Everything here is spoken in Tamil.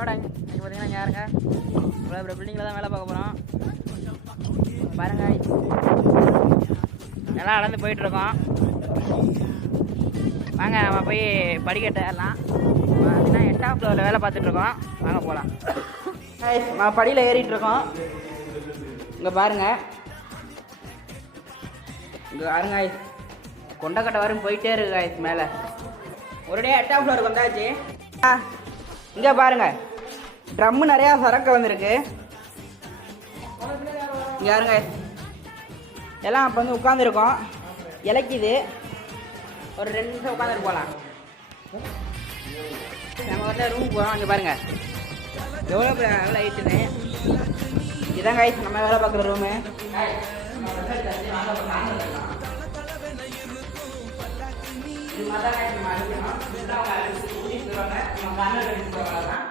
என்னோட இங்கே பார்த்தீங்கன்னா யாருங்க இவ்வளோ பில்டிங்கில் தான் வேலை பார்க்க போகிறோம். பாருங்க எல்லாம் நடந்து போயிட்டுருக்கோம். வாங்க நம்ம போய் படிக்கட்டு எல்லாம் பார்த்தீங்கன்னா 8ஆம் ஃப்ளோரில் வேலை பார்த்துட்ருக்கோம். வாங்க போகலாம். நம்ம படியில் ஏறிட்டுருக்கோம். இங்கே பாருங்கள், இங்கே பாருங்க கொண்டக்கட்டை வரும் போயிட்டே இருக்கு மேலே. ஒருடே 8ஆம் ஃப்ளோருக்கு வந்தாச்சு. இங்கே பாருங்க ட்ரம்மு நிறையா சரக்கு வந்திருக்கு. இங்கே பாருங்க எல்லாம் அப்போ வந்து உட்காந்துருக்கோம். இலக்கிது ஒரு 2 நிமிஷம் உட்காந்துட்டு போகலாம். நம்ம வந்து ரூமுக்கு போகிறோம். இங்கே பாருங்கள் எவ்வளோ வேலை ஆயிடுச்சுன்னு. இதாங்க நம்ம வேலை பார்க்குற ரூமு. இது மாதிரி தான்